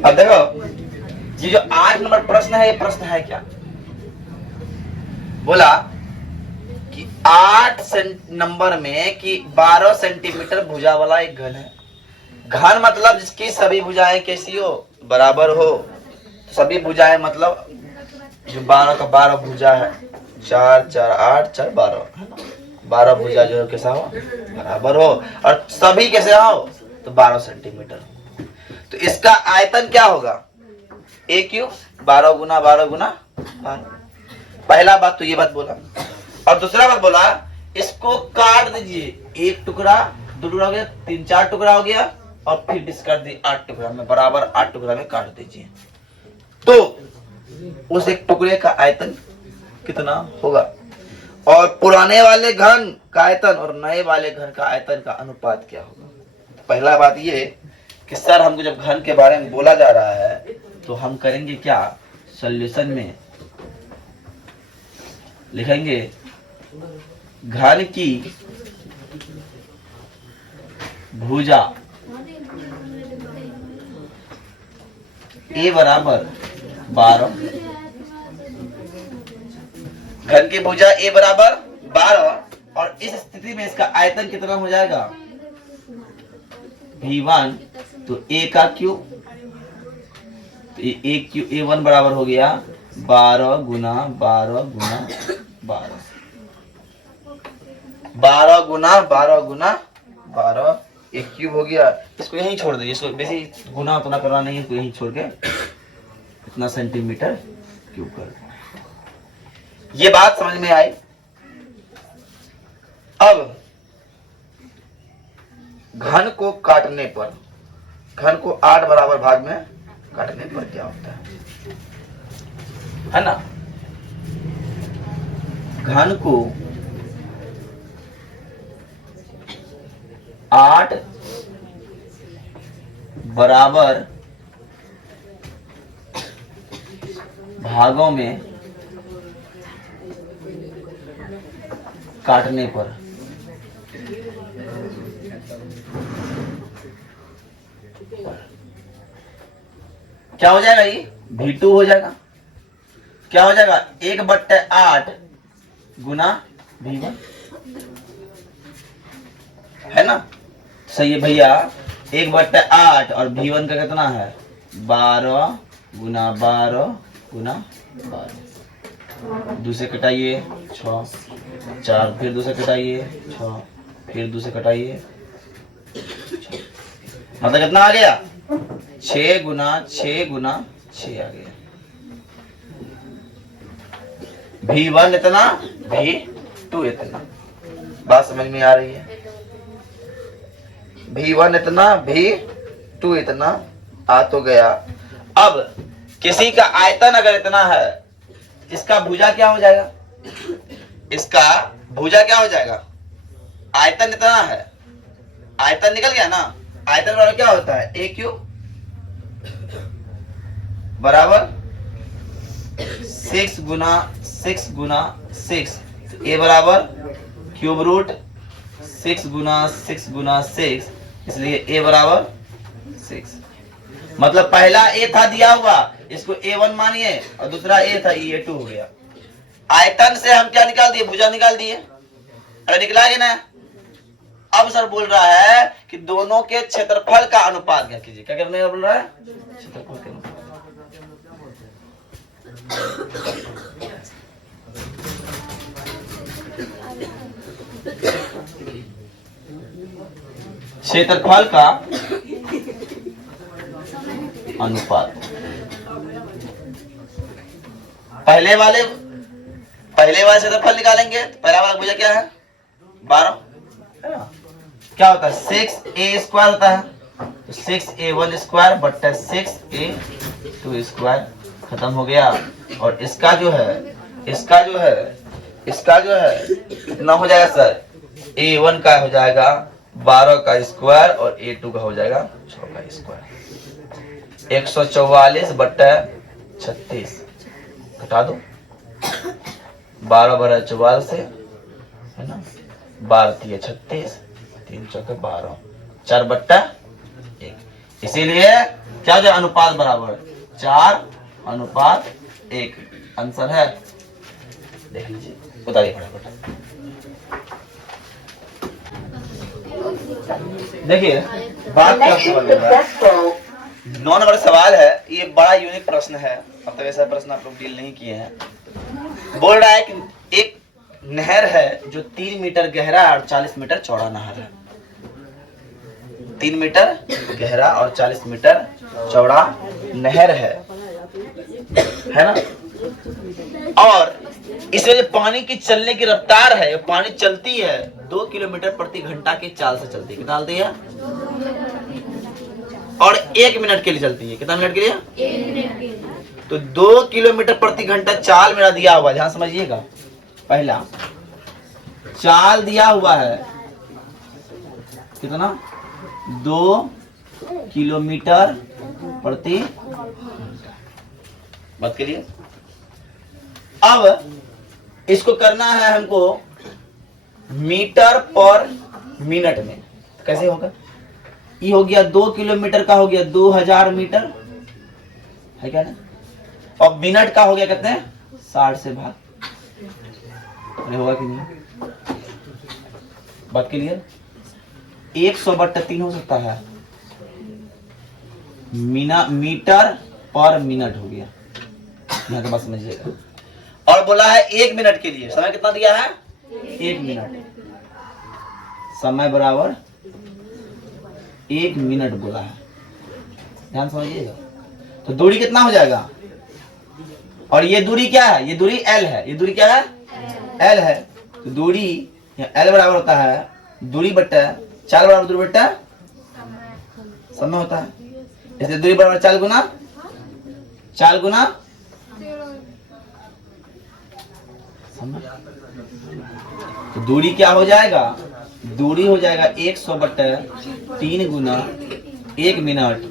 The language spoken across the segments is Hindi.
अब देखो ये जो 8 नंबर प्रश्न है, ये प्रश्न है क्या? बोला कि 8 नंबर में कि 12 सेंटीमीटर भुजा वाला एक घन है। घन मतलब जिसकी सभी भुजाएं कैसी हो? बराबर हो। तो सभी भुजाएं मतलब जो 12 का 12 भुजा है, 4 4 8 4 12, 12 भुजा जो है कैसा हो? बराबर हो। और सभी कैसे हो? तो 12 सेंटीमीटर। तो इसका आयतन क्या होगा? ए क्यूब 12 गुना 12 गुना 12। पहला बात तो ये बात बोला। और दूसरा बात बोला इसको काट दीजिए, एक टुकड़ा, दो टुकड़ा हो गया, 3 4 टुकड़ा हो गया, और फिर डिस्कार्ड दी 8 टुकड़ा में, बराबर 8 टुकड़ा में काट दीजिए। तो उस एक टुकड़े का आयतन कितना होगा? और पुराने वाले घन का आयतन और नए वाले घन का आयतन का अनुपात क्या होगा? पहला बात ये कि सर हमको जब घन के बारे में बोला जा रहा है तो हम करेंगे क्या? सॉल्यूशन में लिखेंगे घन की भुजा ए बराबर 12, घन की भुजा ए बराबर 12, और इस स्थिति में इसका आयतन कितना हो जाएगा? V1, तो ए का क्यूब, तो A1 बराबर हो गया 12 गुना 12 गुना 12, 12 गुना 12 गुना 12, एक क्यूब हो गया। इसको यहीं छोड़ दीजिए, इसको बेसी गुना उतना करना नहीं है, इसको यहीं छोड़ के इतना सेंटीमीटर क्यूब कर दो। ये बात समझ में आई? अब घन को काटने पर, घन को 8 बराबर भाग में काटने पर क्या होता है ना? घन को 8 बराबर भागों में काटने पर क्या हो जाएगा? ये V2 हो जाएगा। क्या हो जाएगा? 1/8 गुना V1, है ना? सही है भैया। 1/8 और V1 का कितना है? 12 गुना 12 गुना 12। 2 से कटाइए 6, 4, फिर 2 से कटाइए 6, फिर 2 से कटाइए, मतलब कितना आ गया? 6 गुना 6 गुना 6 आ गया। V1 इतना, V2 इतना। बात समझ में आ रही है? V1 इतना, V2 इतना आ तो गया। अब किसी का आयतन अगर इतना है, इसका भुजा क्या हो जाएगा? इसका भुजा क्या हो जाएगा? आयतन इतना है, आयतन निकल गया ना? आयतन बराबर क्या होता है? ए क्यूब बराबर 6 गुना 6 गुना 6, ए बराबर क्यूब रूट 6 गुना 6 गुना 6, इसलिए ए बराबर 6। मतलब पहला ए था दिया हुआ, इसको A1 मानिए, और दूसरा ए था, A2 हो गया। आयतन से हम क्या निकाल दिए? भुजा निकाल दिए। अरे निकला है ना? अब सर बोल रहा है कि दोनों के क्षेत्रफल का अनुपात क्या कीजिए। क्या करने का बोल रहा है? क्षेत्रफल के अनुपात। क्षेत्रफल का अनुपात। पहले वाले क्षेत्रफल निकालेंगे तो पहला वाला भुजा क्या है? 12, क्या होता है? 6a² होता है, तो 6a1² बट्टा 6a2², खत्म हो गया। और इसका जो है कितना हो जाएगा सर? A1 का हो जाएगा 12 का स्क्वायर और A2 का हो जाएगा 6 का स्क्वायर। 144 बट्टा 36 घटा दो, 12 बड़ा 44 से, है ना? 12 3 36, 3 चौके 12, 4/1। इसीलिए क्या हो जाए, अनुपात बराबर 4:1 आंसर है। देख लीजिए, बताइए फटाफट। देखिए बात क्या समझ में आ रहा है। 9 नंबर सवाल है, ये बड़ा यूनिक प्रश्न है, अब तक ऐसा प्रश्न आप लोग डील नहीं किए हैं। बोल रहा है कि एक नहर है जो 3 मीटर गहरा और 40 मीटर चौड़ा नहर है। 3 मीटर गहरा और 40 मीटर चौड़ा नहर है ना। और इसमें जो पानी की चलने की रफ्तार है, पानी चलती है 2 किलोमीटर प्रति घंटा की चाल से चलती है। कितना चलती है? और 1 मिनट के लिए चलती है। कितना मिनट के लिए? 1 मिनट के लिए। तो 2 किलोमीटर प्रति घंटा चाल मेरा दिया हुआ है, ध्यान समझिएगा। पहला चाल दिया हुआ है कितना? 2 किलोमीटर प्रति घंटा। बात के लिए अब इसको करना है हमको मीटर पर मिनट में। कैसे होगा? ये हो गया 2 किलोमीटर का, हो गया 2000 मीटर है क्या ना। और मिनट का हो गया कितने? 60 से भाग। अरे होगा कि नहीं? बात क्लियर? 100/3 हो सकता है। मीटर पर मिनट हो गया, यहाँ तो बात समझिएगा। और बोला है 1 मिनट के लिए समय कितना दिया है? 1 मिनट। समय बराबर 1 मिनट बोला है, ध्यान समझिएगा। तो दूरी कितना हो जाएगा? और ये दूरी क्या है? ये दूरी L है। ये दूरी क्या है? L है। तो दूरी L बराबर होता है दूरी बट्टा चाल बराबर दूरी बट्टा समय होता है। इसलिए दूरी बराबर चाल गुना समय। तो दूरी क्या हो जाएगा? दूरी हो जाएगा 100/3 गुना 1 मिनट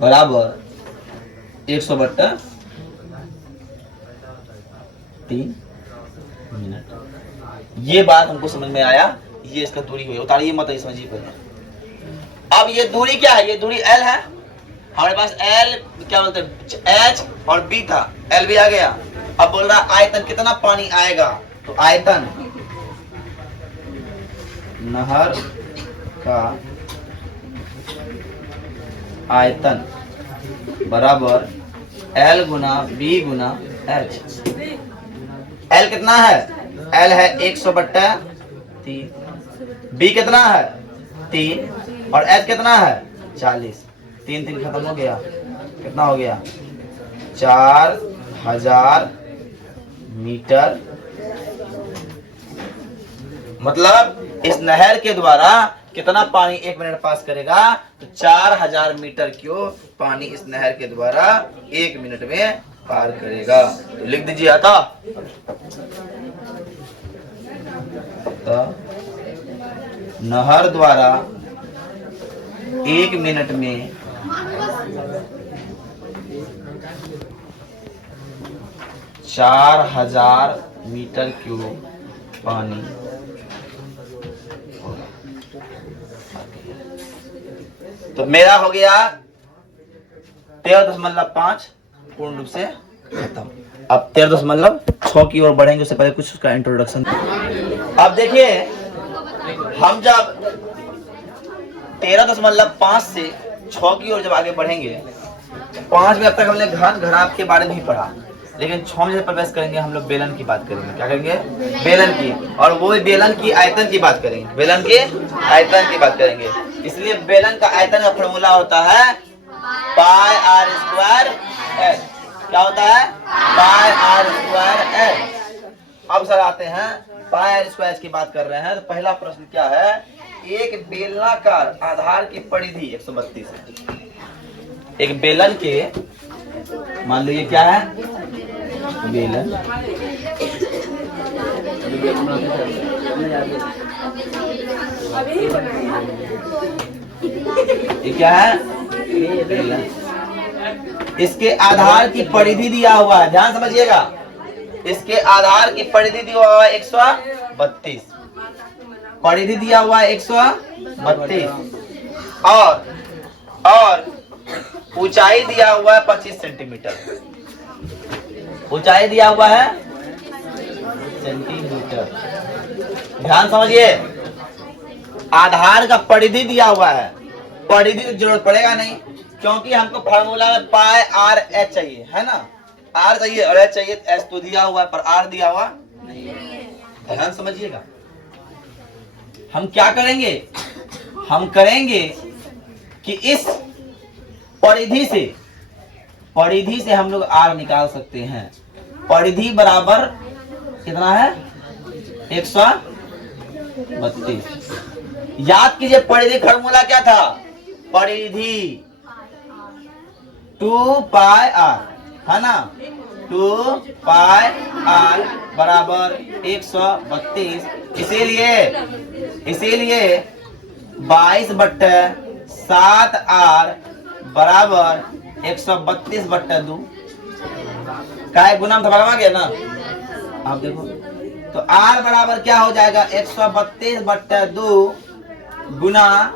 बराबर 100/3 मिनट। ये बात हमको समझ में आया। ये इसका दूरी हुई, उतारिए मत, समझिए पहले। अब ये दूरी क्या है? ये दूरी L है। हमारे पास L क्या बोलते हैं, H और B था, L भी आ गया। अब बोल रहा आयतन कितना पानी आएगा। तो आयतन नहर का आयतन बराबर L गुना B गुना H। L कितना है? L है 100/3। B कितना है? 3। और H कितना है? 40। 3 3 खत्म हो गया। कितना हो गया? 4000 मीटर। मतलब इस नहर के द्वारा कितना पानी 1 मिनट पास करेगा? तो 4000 मीटर क्यों पानी इस नहर के द्वारा 1 मिनट में पार करेगा। तो लिख दीजिए आता। तो नहर द्वारा 1 मिनट में 4000 मीटर क्यूब पानी तो मेरा हो गया 13.5 पूर्ण रूप से खत्म। अब 13.6 की ओर बढ़ेंगे, उससे पहले कुछ उसका इंट्रोडक्शन। अब देखिए हम जब 13.5 से 6 की ओर जब आगे बढ़ेंगे, 5 में अब तक हमने घन घराव के बारे में ही पढ़ा, लेकिन 6 में प्रवेश करेंगे हम लोग बेलन की बात करेंगे। क्या करेंगे? बेलन की। और वो बेलन की आयतन की बात करेंगे। बेलन के आयतन की बात करेंगे। इसलिए बेलन का आयतन का फॉर्मूला होता है पाई आर स्क्वायर एच। क्या होता है? पाई आर स्क्वायर एच। अब सर आते हैं पाई आर स्क्वायर की बात कर रहे हैं। तो पहला प्रश्न क्या है? एक बेलनाकार आधार की परिधि 132 है। एक बेलन के, मान लो ये क्या है? बेलन। ये क्या है? बेलन। इसके आधार की परिधि दिया हुआ है, ध्यान समझिएगा। इसके आधार की परिधि दिया हुआ है 132। परिधि दिया हुआ है 132। और ऊंचाई दिया हुआ है 25 सेंटीमीटर, ऊंचाई दिया हुआ है सेंटीमीटर। ध्यान समझिए, आधार का परिधि दिया हुआ है, परिधि की जरूरत पड़ेगा नहीं क्योंकि हमको फार्मूला में पाई आर एच चाहिए, है ना, आर चाहिए और एच चाहिए, एच तो दिया हुआ है पर आर दिया हुआ नहीं है। ध्यान समझिएगा, हम क्या करेंगे, हम करेंगे कि इस परिधि से हम लोग आर निकाल सकते हैं। परिधि बराबर कितना है 132। याद कीजिए परिधि फॉर्मूला क्या था, परिधि 2 पाई आर, है ना, 2 पाई आर बराबर 132। इसीलिए 22/7 आर बराबर 132/2 का गुना में भगवा गया ना। आप देखो तो आर बराबर क्या हो जाएगा 132/2 गुना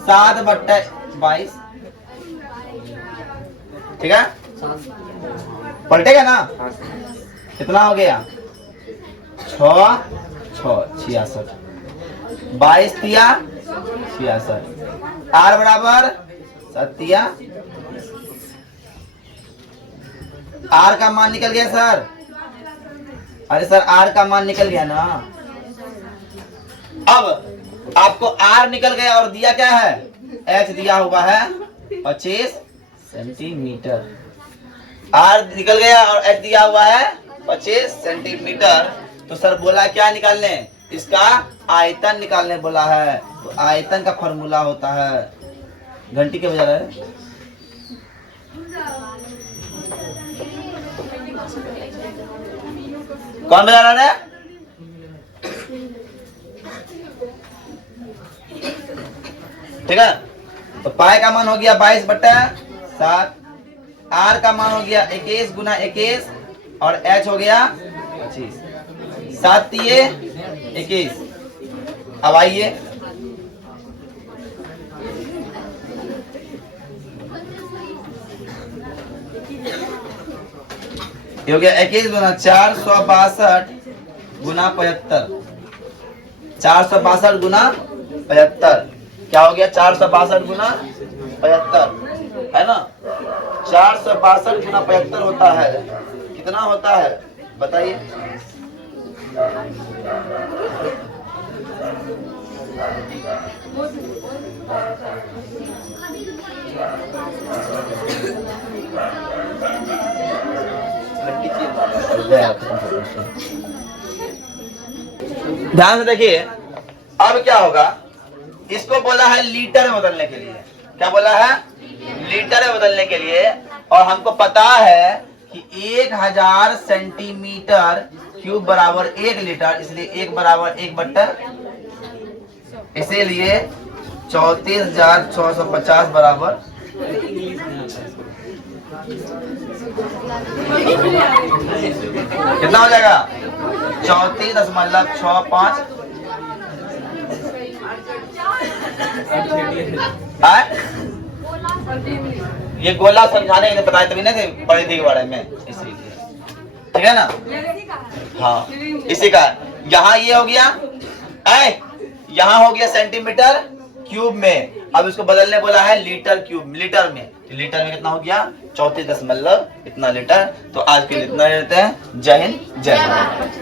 7/22, ठीक है, पलटेगा ना, कितना हो गया 6 66, 22 तिया 66, आर बराबर 7 आर का मान निकल गया सर, अरे सर आर का मान निकल गया ना। अब आपको आर निकल गया और दिया क्या है, एच दिया हुआ है 25 सेंटीमीटर। आर निकल गया और एच दिया हुआ है 25 सेंटीमीटर। तो सर बोला क्या निकालने, इसका आयतन निकालने बोला है। तो आयतन का फॉर्मूला होता है, घंटी के बजा रहा है, कौन बजा रहा है, ठीक है। तो पाई का मान हो गया 22/7, आर का मान हो गया 21 गुना 21 और एच हो गया 25, 7 तिये 21। अब आइए ये हो गया 21 गुना 462 गुना 75, 462 गुना 75 क्या हो गया 462 गुना 75, है ना, 462 गुना 75 होता है, कितना होता है बताइए। ध्यान से देखिए, अब क्या होगा, इसको बोला है लीटर में बदलने के लिए, क्या बोला है, लीटर में बदलने के लिए। और हमको पता है कि 1000 सेंटीमीटर क्यूब बराबर 1 लीटर, इसलिए 1 बराबर 1/, इसीलिए 34,650 बराबर कितना हो जाएगा 34.65। ये गोला समझाने के लिए बताया तभी ना कि परिधि के बारे में, इसीलिए, ठीक है ना। हाँ इसी का यहाँ ये हो गया, यहाँ हो गया सेंटीमीटर क्यूब में। अब इसको बदलने बोला है लीटर क्यूब, लीटर में, लीटर में कितना हो गया 34 इतना लीटर। तो आज के लिए इतना लेते हैं। जय हिंद जय भारत।